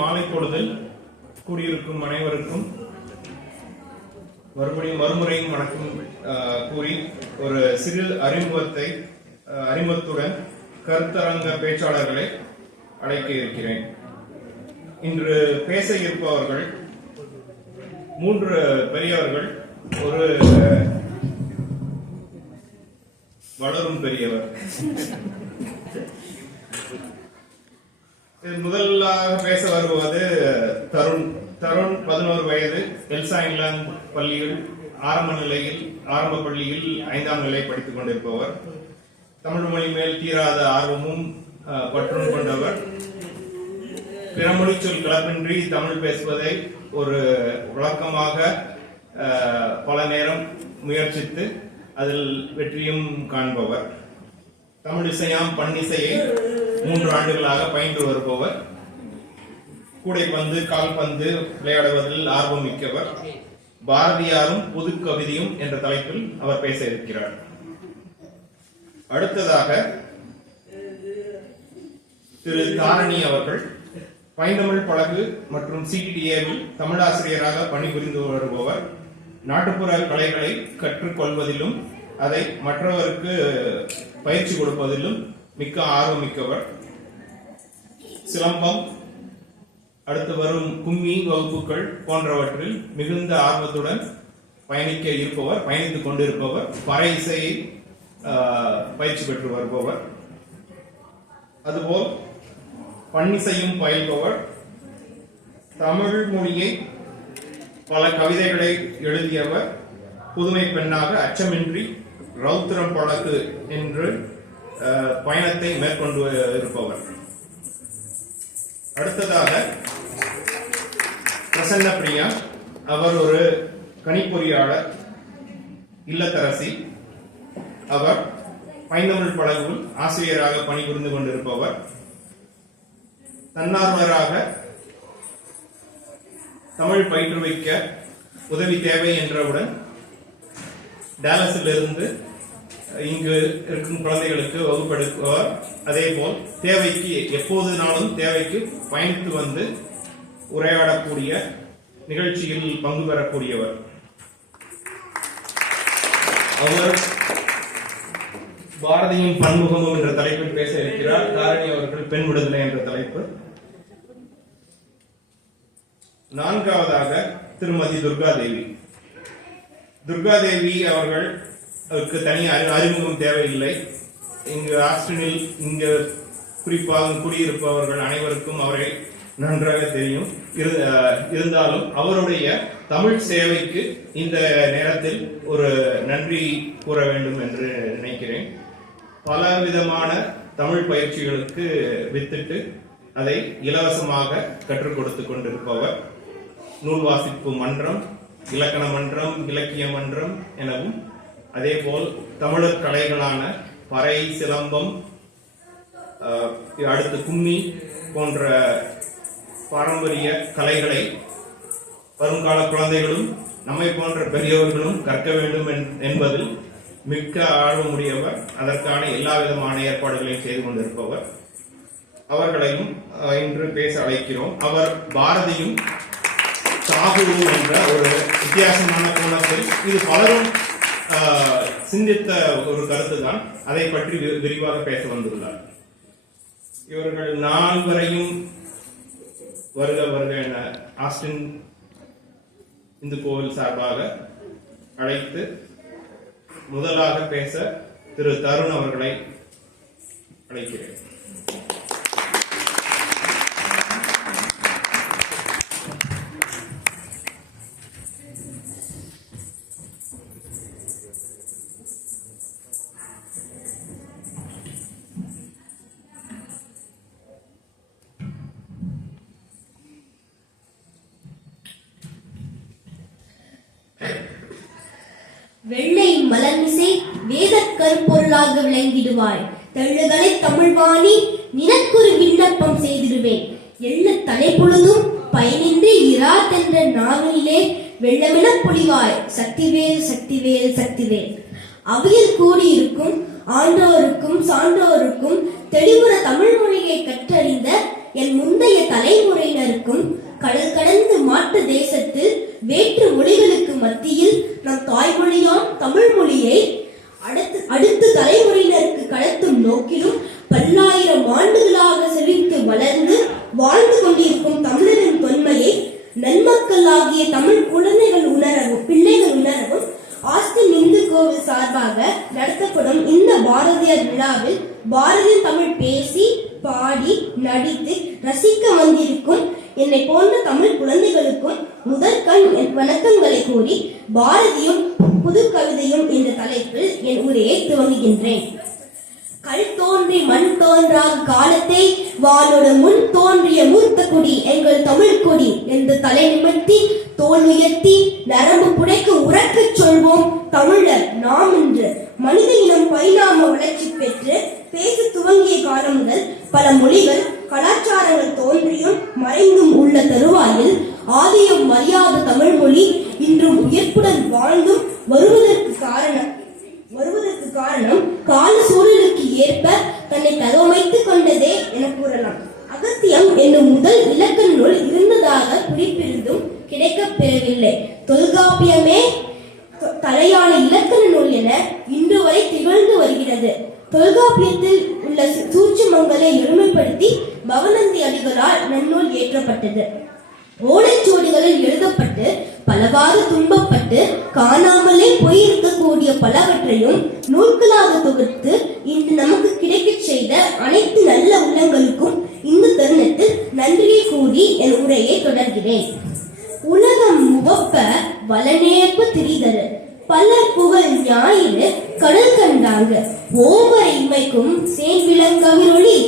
மாலை பொழுதில் கூடியிருக்கும் அனைவருக்கும் மறுமுறையும் வணக்கம் கூறி ஒரு சிறு அறிமுகத்துடன் கருத்தரங்க பேச்சாளர்களை அழைக்க இருக்கிறேன். இன்று பேச இருப்பவர்கள் 3 பெரியவர்கள், ஒரு வளரும் பெரியவர். முதலாக பேச வருவது தருண். 11 வயது, எல்சா இங்கிலாந்து பள்ளியில் ஆரம்ப பள்ளியில் 5ஆம் நிலை படித்துக் கொண்டிருப்பவர். தமிழ் மொழி மேல் தீராத ஆர்வமும் பற்றும் கொண்டவர். பிற மொழி சொல் கலப்பின்றி தமிழ் பேசுவதை ஒரு வழக்கமாக பல நேரம் முயற்சித்து அதில் வெற்றியும் காண்பவர். தமிழ் இசையாம் பண்ணிசையை 3 ஆண்டுகளாக பயின்று வருபவர். கூடைப்பந்து, கால்பந்து விளையாடுவதில் ஆர்வம் மிக்கவர். பாரதியாரும் புது கவிதையும் என்ற தலைப்பில் அவர் பேச இருக்கிறார். அடுத்ததாக திரு தாரணி அவர்கள் பைந்தமிழ் பழகு மற்றும் CTTA-வில் தமிழாசிரியராக பணிபுரிந்து வருபவர். நாட்டுப்புற கலைகளை கற்றுக்கொள்வதிலும் அதை மற்றவருக்கு பயிற்சி கொடுப்பதிலும் மிக்க ஆர்வமிக்கவர். சிலம்பம், அடுத்து வரும் கும்மி வகுப்புகள் போன்றவற்றில் மிகுந்த ஆர்வத்துடன் பயணித்துக் கொண்டிருப்பவர். பறை இசையை பயிற்சி பெற்று வருபவர். அதுபோல் பன்னிசையும் பயில்பவர். தமிழ் மொழியை பல கவிதைகளை எழுதியவர். புதுமை பெண்ணாக அச்சமின்றி ரௌத்திரம் பழகு என்று பயணத்தை மேற்கொண்டு இருப்பவர். அடுத்ததாக பிரசன்ன பிரியா. அவர் ஒரு கணிப்பொறியாளர், இல்லத்தரசி. அவர் பைந்தமிழ் பழகுவில் ஆசிரியராக பணிபுரிந்து கொண்டிருப்பவர். தன்னார்வலராக தமிழ் பயிற்றுவிக்க உதவி தேவை என்றவுடன் டாலஸில் இருந்து இங்கு இருக்கும் குழந்தைகளுக்கு வகுப்பெடுப்பவர். அதே போல் தேவைக்கு எப்போதுனாலும் தேவைக்கு பயணித்து வந்து உரையாடக்கூடிய நிகழ்ச்சியில் பங்கு பெறக்கூடியவர். அவர் பாரதியின் பன்முகமும் என்ற தலைப்பில் பேச இருக்கிறார். தாரணி அவர்கள் பெண் விடுதலை என்ற தலைப்பு. 4வதாக திருமதி துர்காதேவி. துர்காதேவி அவர்களுக்கு தனி அறிமுகம் தேவையில்லை. இங்கு ஆஸ்டினில் குறிப்பாக குடியிருப்பவர்கள் அனைவருக்கும் அவரை நன்றாக தெரியும். இருந்தாலும் அவருடைய தமிழ் சேவைக்கு இந்த நேரத்தில் ஒரு நன்றி கூற வேண்டும் என்று நினைக்கிறேன். பல விதமான தமிழ் பயிற்சிகளுக்கு வித்திட்டு அதை இலவசமாக கற்றுக் கொடுத்து கொண்டிருப்பவர். நூல் வாசிப்பு மன்றம், இலக்கண மன்றம், இலக்கிய மன்றம் எனவும், அதே போல் தமிழர் கலைகளான பறை, சிலம்பம், அடுத்து கும்மி போன்ற பாரம்பரிய கலைகளை வருங்கால குழந்தைகளும் நம்மை போன்ற பெரியவர்களும் கற்க வேண்டும் என்பதில் மிக்க ஆர்வமுடையவர். அதற்கான எல்லா விதமான ஏற்பாடுகளையும் செய்து கொண்டிருப்பவர். அவர்களையும் இன்று பேச அழைக்கிறோம். அவர் பாரதியும் சாகுவும் என்ற ஒரு வித்தியாசமான கோணத்தில், இது பலரும் சிந்தித்த ஒரு கருத்துதான், அதை பற்றி விரிவாக பேச வந்துள்ளார். இவர்கள் 4 வருக என ஆஸ்டின் இந்து கோவில் சார்பாக அழைத்து முதலாக பேச திரு தருண் அவர்களை அழைக்கிறேன். வெள்ளை மலர்மிசை வேத கருப்பொருளாக விளங்கிடுவாய். தெள்ளுகளை தமிழ்வாணி நினக்குறு விண்ணப்பம் செய்திடுவேன். எள்ள தலைப்பொழுதும் பயனின்றி இராதென்ற நாவிலே வெள்ளமென பொழிவாய். சக்திவேல் சக்திவேல் சக்திவேல். அவையில் கூடியிருக்கும் ஆண்டோருக்கும் சான்றோருக்கும் தெளிவுற தமிழ் மொழியை கற்றறிந்த என் முந்தைய தலைமுறையினருக்கு கடல் கடந்து மாற்று தேசத்தில் வேற்று மொழிகளுக்கு மத்தியில் நம் தாய்மொழியாம் தமிழ் மொழியை அடுத்த தலைமுறையினருக்கு கடத்தும் நோக்கிலும் பல்லாயிரம் ஆண்டுகளாக செழித்து வளர்ந்து வாழ்ந்து கொண்டிருக்கும் தமிழரின் தொன்மையை நன்மக்களாகிய தமிழ் குழந்தைகள் உணரவும் பிள்ளைகள் உணரவும் ஆஸ்தின் இந்து கோவில் சார்பாக நடத்தப்படும் இந்த பாரதியார் விழாவில் பாரதிய தமிழ் பேசி பாடி நடித்து ரசிக்க வந்திருக்கும் என்னை போன்ற தமிழ் குழந்தைகளுக்கும் முதல் கண் வணக்கங்களை கூறி பாரதியும் புது கவிதையும் என்ற தலைப்பில் என் உரையை துவங்குகின்றேன். கல் தோன்றி மண் தோன்றா காலத்தை வானோடு முன் தோன்றிய மூத்த குடி எங்கள் தமிழ் கொடி என்று தலை நிமிர்த்தி தோல் உயர்த்தி நரம்பு புடைக்க உறக்கச் சொல்வோம் தமிழர் நாம் என்று. மனித இனம் பரிணாம வளர்ச்சி பெற்று பேச துவங்கிய காலம் முதல் பல மொழிகள் கலாச்சாரங்கள் தோன்றியும் மறைந்தும் உள்ள தருவாயில் ஆதியம் மரியாத தமிழ் மொழி இன்றும் உயர்ப்புடன் வாழ்ந்தும் வருவதற்கு காரணம் கால சூழலுக்கு ஏற்ப தன்னை தகவமைத்துக் கொண்டதே என கூறலாம். அகத்தியம் என்னும் முதல் இலக்கண நூல் இருந்ததாக குறிப்பிருந்தும் கிடைக்கப் பெறவில்லை. தொல்காப்பியமே தலையான இலக்கண நூல் என இன்று வரை திகழ்ந்து வருகிறது. தொல்காப்பியத்தில் உள்ள சூட்சுமங்களை எளிமைப்படுத்தி பவனந்தி அடிகளால் நன்னூல் இயற்றப்பட்டது. ஓலைச்சுவடிகளில் எழுதப்பட்டு பலவாறு துன்பப்பட்டு காணாமலே போயிருக்கக்கூடிய பலவற்றையும் நூல்களாக தொகுத்து இன்று நமக்கு கிடைக்கச் செய்த அனைத்து நல்ல உள்ளங்களுக்கும் இந்த தருணத்தில் நன்றியை கூறி என் உரையை தொடர்கிறேன். உலகம் முகப்ப வளநேர்ப்பு திரிதரு பலர் புகழ் ஞாயிறு கடல் கண்டாங்க ஓவரை இமைக்கும் சேன்விளங்கவிரொளி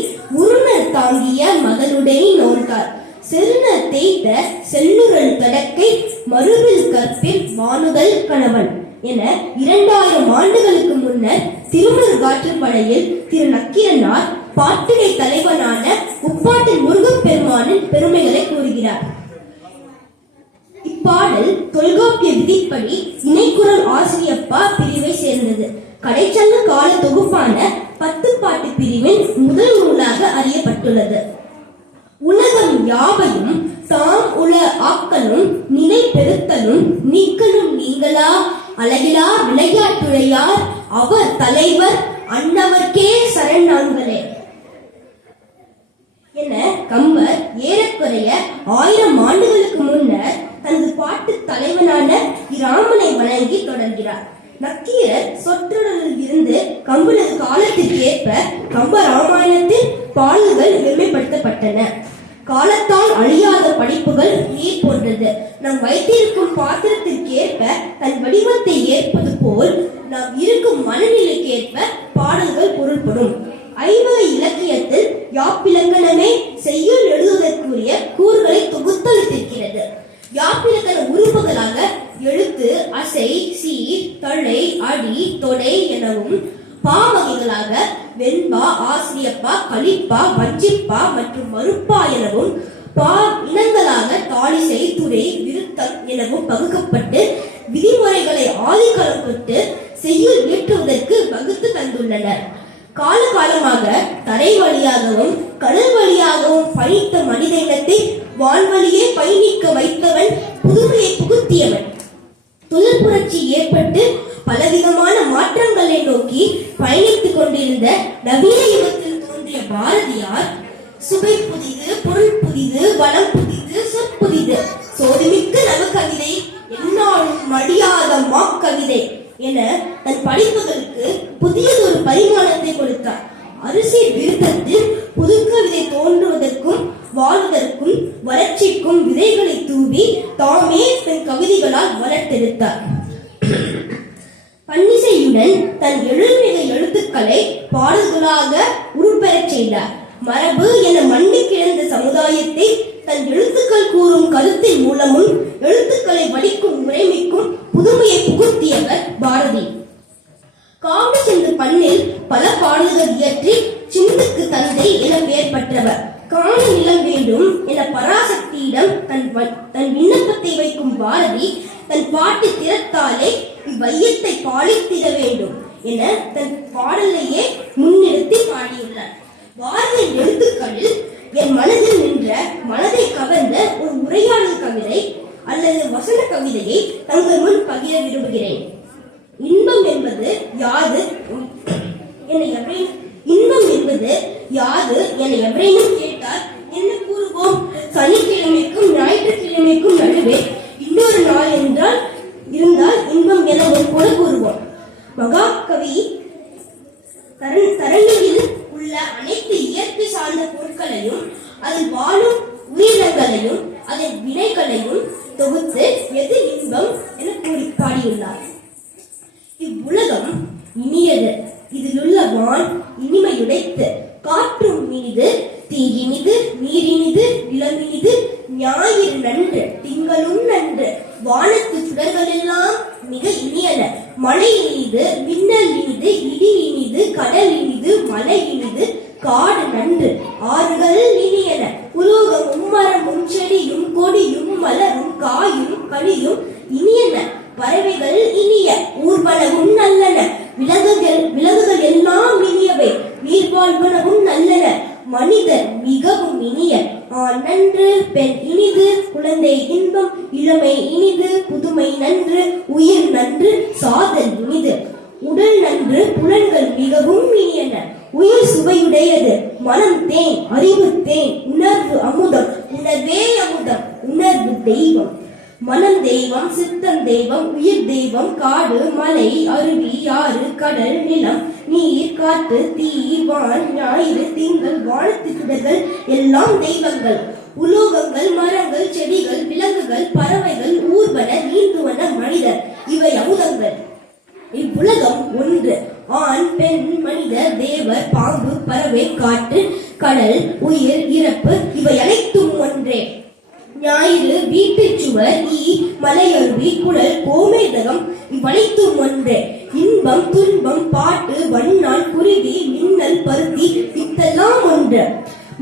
உருணர் தாங்கிய மகளுடைய நோன்கார் செருணர் தேய்த்த செல்லுரல் தடக்கை மறுவில் கற்பில் வானுதல் கணவன் என 2000 ஆண்டுகளுக்கு முன்னர் திருமண் காற்றுப்படையில் திரு நக்கீரனார் பாட்டுடை தலைவனான உப்பாட்டின் முருகப்பெருமானின் பெருமைகளை கூறுகிறார். இப்பாடல் தொல்காப்பிய விதிப்படி இணைக்குறள் ஆசிரியப்பா பிரிவை சேர்ந்தது. கடைச்சங்க கால தொகுப்பான 10 பாட்டு பிரிவின் முதல் நூலாக அறியப்பட்டுள்ளது. உலகம் யாவையும் தாம் உல ஆக்கலும் நிலை பெருத்தலும் நீக்கலும் நீங்களா அழகிலா விளையாட்டுழையார் அவர் தலைவர் அன்னவர்க்கே சரணாங்களே என கம்பர் ஏறக்குறைய 1000 ஆண்டுகளுக்கு முன்னர் தனது பாட்டு தலைவனான இராமனை வணங்கி தொடர்கிறார். நக்கீரர் சொற்றொடரில் இருந்து கம்பனது காலத்திற்கு ஏற்ப கம்ப ராமாயணத்தில் பாடல்கள் எளிமைப்படுத்தப்பட்டன. காலத்தால் அழியாத படைப்புகள் நீர் போன்றது. நாம் வைத்திருக்கும் பாத்திரத்திற்கு ஏற்ப தன் வடிவத்தை ஏற்பது போல் நாம் இருக்கும் மனநிலைக்கு ஏற்ப பாடல்கள் பொருள்படும். ஐவகை இலக்கியத்தில் யாப்பிலக்கணமே செய்யுள் எழுதுவதற்குரிய கூறுகளை தொகுத்தளித்திருக்கிறது. யாப்பிலக்கண உறுப்புகளாக எழுத்து, அசை, சீர், தழை, அடி, தொடை எனவும் பாவகைகளாக வெண்பா, ஆசிரியப்பா, கலிப்பா, வஞ்சிப்பா மற்றும் மறுப்பா எனவும் பா இனங்களாக தாளிசை, துறை, விருத்தம் எனவும் பகுக்கப்பட்டு விதிமுறைகளை ஆதிகாலம் தொட்டு செய்யுள் இயற்றுவதற்கு வகுத்து தந்துள்ளனர். காலகாலமாக தரை வழியாகவும் கடல் வழியாகவும் பயணித்த மனித இனத்தை வான்வழியே பயணிக்க வைத்தவன், புதுமையை புகுத்தியவன். தொழில் புரட்சி ஏற்பட்டு பலவிதமான மாற்றங்களை நோக்கி பயணித்துக் கொண்டிருந்த நவீன யுகத்தில் தோன்றிய பாரதியார் சுவை புதிது, பொருள் புதிது, வளம் புதிது, சொற்புதிது, சோதிமிக்க நவகவிதை, என்னாலும் மடியாத மாக்கவிதை என தன் படைப்புகளுக்கு புதியதொரு பரிமாணத்தை கொடுத்தார். அரிசி விருத்தத்தில் புதுக்கவிதை தோன்றுவதற்கும் வாழ்வதற்கும் வறட்சிக்கும் விதைகளை தூவி தாமே தன் கவிதைகளால் வளர்த்தெடுத்தார். பன்னிசையுடன் தன் எழுமிக எழுத்துக்களை பாடல்களாக உருப்பெறச் செய்தார். மரபு என மண்டி கிடந்த சமுதாயத்தை தன் எழுத்துக்கள் கூறும் கருத்தின் மூலமும் எழுத்துக்களை வடிக்கும் முறைமைக்கும் புதுமையை புகுத்தியவர் பாரதி. காவடி பண்ணில் பல பாடல்கள் இயற்றி சிந்துக்கு தந்தை என பெயர் பெற்றவர். காண நிலம் வேண்டும் என பராசக்தியிடம் தன் விண்ணப்பத்தை வைக்கும் பாரதி தன் பாட்டு திறத்தாலே இவ்வையத்தை பாலித்திட வேண்டும் என தன் பாடலையே முன்னிறுத்தி பாடியுள்ளார். பாரதியின் எழுத்துக்களில் என் மனதில் நின்ற மனதை கவர்ந்த ஒரு உரையாடல் கவிதையை தங்கள் முன் பகிர விரும்புகிறேன். இன்பம் என்பது யாது என எவரேனும் கேட்டால் என்ன கூறுவோம்? சனிக்கிழமைக்கும் ஞாயிற்றுக்கிழமைக்கும் நடுவே இன்னொரு நாள் என்றால் இருந்தால் இன்பம் என கூட கூறுவோம். மகாகவி தரணியில் உள்ள அனைத்து இயற்கை சார்ந்த பொருட்களையும் அதில் வாழும் உயிரினங்களையும் அதன் வினைகளையும் தொகுத்து எது இன்பம் என கூறி பாடியுள்ளார். இவ்வுலகம் இனியது, இதிலுள்ள வான் இனிமையுடைத்து, காற்றும் இனிது, தீ இனிது, நீர் இனிது, நிலமினிது, ஞாயிறு நன்று, திங்களும் நன்று, வானத்து சுடர்கள் எல்லாம் மிக இனியன, மழை இனிது, மின்னல் இனிது, இடி இனிது, கடல் இனிது, மலை இனிது, காடு நன்று, ஆறுகள் இனியன, உலோகமும் மரமும் செடியும் கொடியும் மலரும் காயும் கனியும் இனியன, பறவைகள் இனிய, ஊர்வனவும் நல்லன, விலங்குகள் எல்லாம் இனியவை, நீர்வாழ்வனவும் நல்லன, மனிதர் மிகவும் இனிய, ஆண் நன்று, பெண் இனிது, குழந்தை இன்பம், இளமை இனிது, புதுமை நன்று, உயிர் நன்று, சாதல் இனிது, உடல் நன்று, புலன்கள் மிகவும் இனியன, உயிர் சுவையுடையது, மனம் தேன், அறிவு தேன், உணர்வு அமுதம், உணர்வே அமுதம், உணர்வு தெய்வம், மனம் தெய்வம், சித்தம் தெய்வம், உயிர் தெய்வம், காடு, மலை, அருவி, ஆறு, கடல், நிலம், நீர், காற்று, தீ, வான், ஞாயிறு, திங்கள், வானத்து சுடர்கள் எல்லாம் தெய்வங்கள், உலோகங்கள், மரங்கள், செடிகள், விலங்குகள், பறவைகள், ஊர்வன, நீந்துவன, மனிதர் இவை அமுதங்கள். இவ்வுலகம் ஒன்று. ஆண், பெண், மனிதர், தேவர், பாம்பு, பறவை, காற்று, கடல், உயிர், இறப்பு இவை அனைத்தும் ஒன்றே. ஞாயிறு, வீட்டுச் சுவர், ஈ, மலையருவி, குழல், கோமேதகம் இவ்வனைத்தும் ஒன்றே. இன்பம், துன்பம், பாட்டு, வண்ணான், குருவி, மின்னல், பருத்தி இத்தெல்லாம் ஒன்று.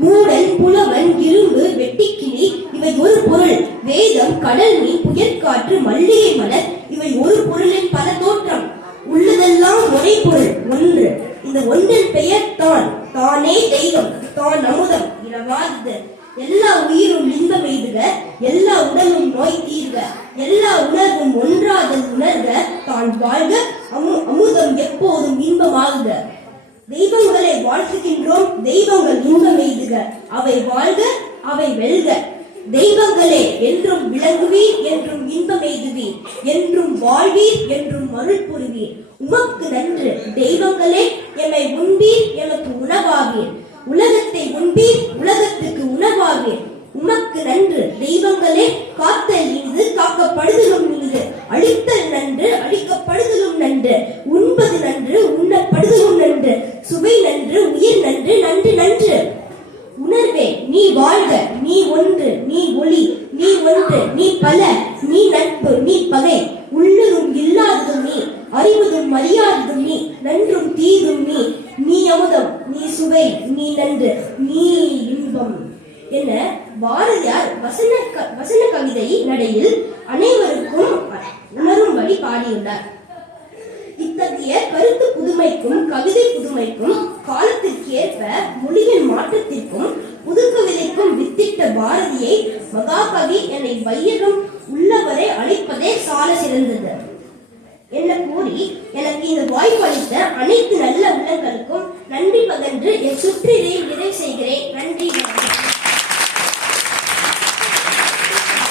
மூடன், புலவன், இரும்பு, வெட்டிக்கிளி இவை ஒரு பொருள். வேதம், கடல் நீர், புயற்காற்று, மல்லிகை மலர் இவை ஒரு பொருளின் பல தோற்றம். உள்ளதெல்லாம் ஒரே பொருள் ஒன்று. இந்த ஒன்றின் பெயர் தான். தானே தெய்வம், தான் அமுதம், இரவாது. எல்லா உயிரும் இன்பம் எய்துக, எல்லா உடலும் நோய் தீர்க, எல்லா உணர்வும் ஒன்றாதல் உணர்க, தான் வாழ்க, அமுதம் எப்போதும் இன்பமாகுக. தெய்வங்களை வாழ்த்துகின்றோம், தெய்வங்கள் இன்பம் எய்துக, அவை வாழ்க, அவை வெல்க. தெய்வங்களே என்றும் விளங்குவீர், என்றும் இன்பம் எய்துவீர், என்றும் வாழ்வீர், என்றும் அருள் புரிவீர். உமக்கு நன்று தெய்வங்களே, எம்மை உண்பீர், எமக்கு உணவாவீர். உலகத்தை உண்பீர், உலகத்துக்கு உணவாவீர். உமக்கு நன்று தெய்வங்களே, காத்தல் இனிது, காக்கப்படுதலும் இனிது, அழித்தல் நன்று, அழிக்கப்படுதலும் நன்று, உண்பது நன்று, உண்ணப்படுதலும் நன்று, சுவை நன்று, உயிர் நன்று, நன்று நன்று. உணர்வே நீ வாழ்க, நீ ஒன்று, நீ ஒளி, நீ ஒன்று, நீ பல, நீ நட்பு, நீ பகை, உள்ளதும் இல்லாததும் நீ, அறிவதும் அறியாததும் நீ, நன்றும் தீதும் நீ, நீ அமுதம், நீ சுவை, நீ நன்று, நீ இன்பம் என பாரதியார் வசன கவிதை நடையில் அனைவருக்கும் உணரும்படி பாடியுள்ளார். இத்தகைய கருத்து புதுமைக்கும் கவிதை புதுமைக்கும் காலத்திற்கு ஏற்ப மொழியின் மாற்றத்திற்கும் புதுக்கவிதைக்கும் வித்திட்ட பாரதியை மகாகவி என வையகம் உள்ளவரை அழைப்பதே சால சிறந்தது என்ன கூறி எனக்கு இந்த வாய்ப்பு அளித்த அனைத்து நல்ல உள்ளங்களுக்கும் நன்றி பகன்று என் சுற்றினை நிறைவு செய்கிறேன். நன்றி.